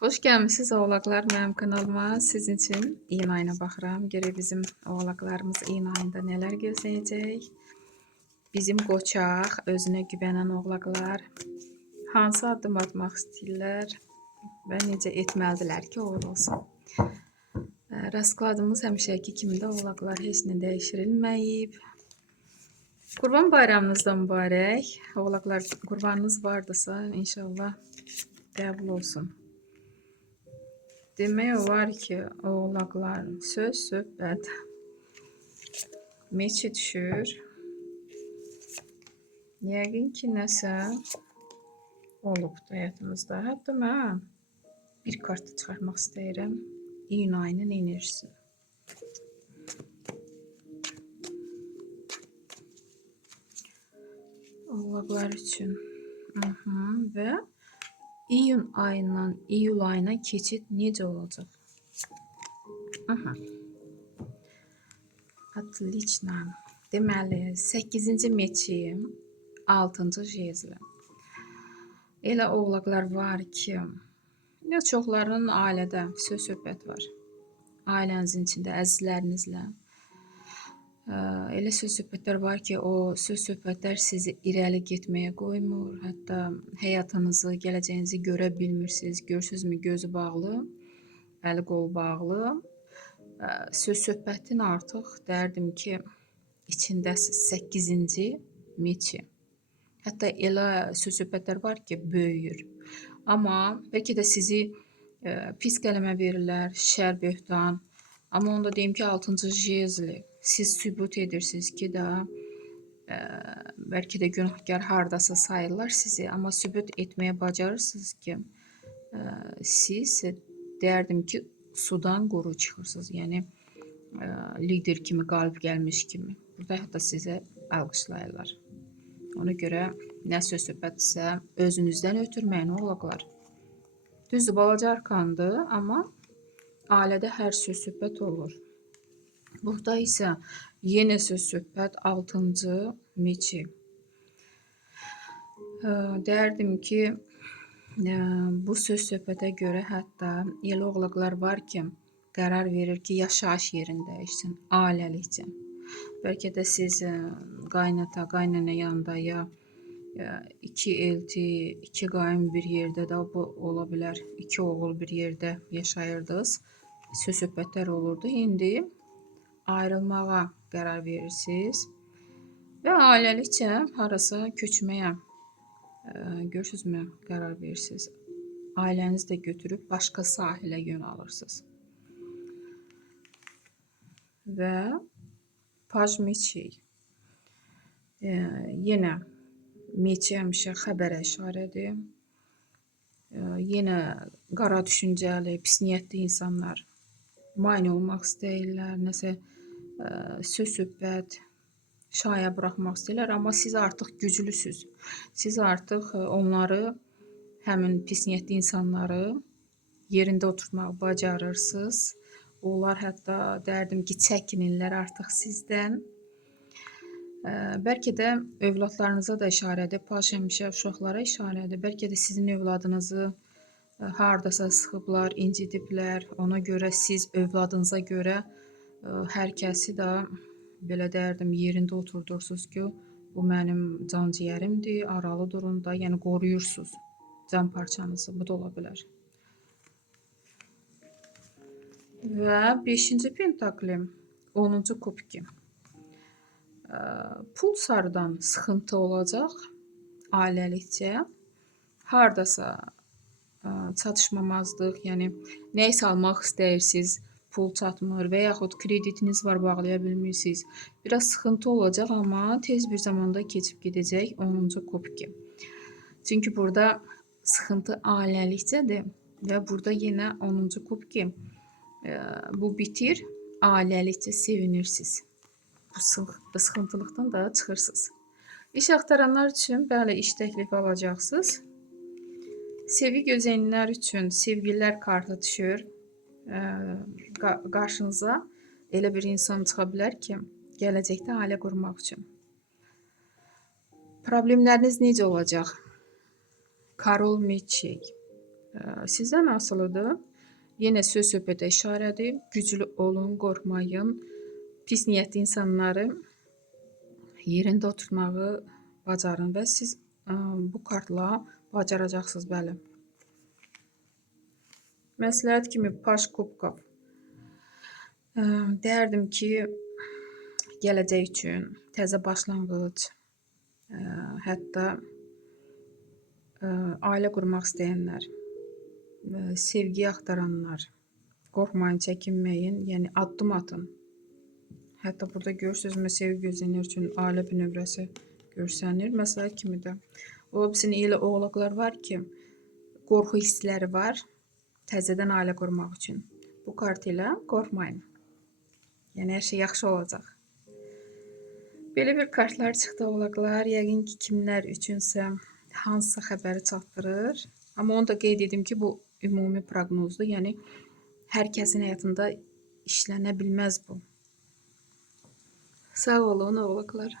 Hoş gelmişsiniz oğlaklar mənim kanalıma. Sizin için iyun ayına baxıram. Görək bizim oğlaklarımız iyun ayında neler gözləyəcək. Bizim qoçaq, özünə güvənən oğlaklar hansı addım atmaq istəyirlər və necə etməlidirlər ki, uğur olsun. Raskladımız həmişəki kimi də oğlaklar heç nə dəyişdirilməyib. Qurban bayramınızdan mübarək. Oğlaklar, qurbanınız vardırsa inşallah qəbul olsun. Demək olar ki, oğlaqlar söz söhbət meçə düşür. Yəqin ki, nəsə olubdu həyatımızda. Hətta mən bir kartı çıxarmaq istəyirəm. İyun ayının enerjisi. Oğlaqlar üçün. Və iyun ayından iyul ayına keçid necə olacaq? Отлично. Deməli, 8-ci meçi, 6-cı jezli. Elə oğlaqlar var ki, ya çoxlarının ailədə söz söhbət var. Ailənizin içində əzizlərinizlə. Elə söz söhbətlər var ki, o söz söhbətlər sizi irəli getməyə qoymur. Hətta həyatınızı, gələcəyinizi görə bilmirsiniz. Görürsünüzmü, gözü bağlı, əli qolu bağlı. Söz söhbətin artıq dərdim ki, içindəsiz 8-ci meçi. Hətta elə söz söhbətlər var ki, böyüyür. Amma bəlkə də sizi pis qələmə verirlər, şər böhtan. Amma onda deyim ki, 6-cı jezli. Siz sübut edirsiniz ki də bəlkə də günahkar hardasa sayırlar sizi. Amma sübut etməyə bacarırsınız ki, siz dərdim ki, sudan quru çıxırsınız. Yəni lider kimi, qalib gəlmiş kimi. Burada hətta sizə alqışlayırlar. Ona görə nə söz söhbətsə özünüzdən ötürməyin oğlaqlar. Düzdür, balaca arkandır, amma ailədə hər söz söhbət olur. Burada isə yenə söz söhbət 6-cı meçi. Dərdim ki, bu söz söhbətə görə hətta elə oğlaqlar var ki, qərar verir ki, yaşayış yerini dəyişsin, ailəlikcə. Bəlkə də siz qaynata, qaynana yanında ya iki elti, iki qayın bir yerdə də bu ola bilər. İki oğul bir yerdə yaşayırdınız. Söz söhbətlər olurdu. İndi ayrılmağa qərar verirsiniz və ailəlikcə harasa köçməyə görürsünüzmü qərar verirsiniz. Ailənizi də götürüb başqa sahilə yön alırsınız. Və paj meçi. Yenə meçi həmişə xəbərə işarədir. Yenə qara düşüncəli, pis niyyətli insanlar mane olmaq istəyirlər, nəsə söz söhbət şaya buraxmaq istəyirlər, amma siz artıq güclüsüz. Siz artıq onları, həmin pis niyyətli insanları yerində oturtmağı bacarırsınız. Onlar hətta dərdim ki, çəkinirlər artıq sizdən. Bəlkə də övladlarınıza da işarədir. Paj həmişə uşaqlara işarədir. Bəlkə də sizin övladınızı hardasa sıxıblar, incidiblər. Ona görə siz övladınıza görə hər kəsi də belə dərdim yerində oturdursunuz ki, bu mənim can ciyərimdir, aralı durun da, yəni qoruyursunuz can parçanızı. Bu da ola bilər. Və 5-ci pentakli, 10-cu kubki. Pul sarıdan sıxıntı olacaq ailəlikcə. Hardasa çatışmamazlıq, yəni nəyisə almaq istəyirsiniz, pul çatmır və yaxud kreditiniz var, bağlaya bilmirsiniz. Biraz sıxıntı olacaq, amma tez bir zamanda keçib gedəcək 10-cu kubki. Çünki burada sıxıntı ailəlikcədir və burada yenə 10-cu kubki. Bu bitir, ailəlikcə sevinirsiniz. Bu sıxıntılıqdan da çıxırsınız. İş axtaranlar üçün bəli, iş təklifi alacaqsınız. Sevgi gözləyənlər üçün sevgililər kartı düşür. Qarşınıza elə bir insan çıxa bilər ki, gələcəkdə ailə qurmaq üçün. Problemləriniz necə olacaq? Karol meçi. Sizdə nasılıdır? Yenə söz söhbətə işarədir. Güclü olun, qorxmayın. Pis niyyətli insanları yerində oturtmağı bacarın və siz bu kartla bacaracaqsınız, bəli. Məsləhət kimi Paş Kubkov. Deyərdim ki, gələcək üçün təzə başlanğıc, hətta ailə qurmaq istəyənlər, sevgi axtaranlar, qorxmayın, çəkinməyin, yəni addım atın. Hətta burada görürsünüz, sevgi gözlənir üçün ailə bünövrəsi görsənir. Məsləhət kimi də. O birisinin elə oğlaqlar var ki, qorxu hissləri var təzədən ailə qurmaq üçün. Bu kart ilə qorxmayın. Yəni hər şey yaxşı olacaq. Belə bir kartlar çıxdı oğlaqlar. Yəqin ki, kimlər üçünsə hansısa xəbəri çatdırır. Amma onu da qeyd edim ki, bu ümumi proqnozdur. Yəni hər kəsin həyatında işlənə bilməz bu. Sağ olun oğlaqlar.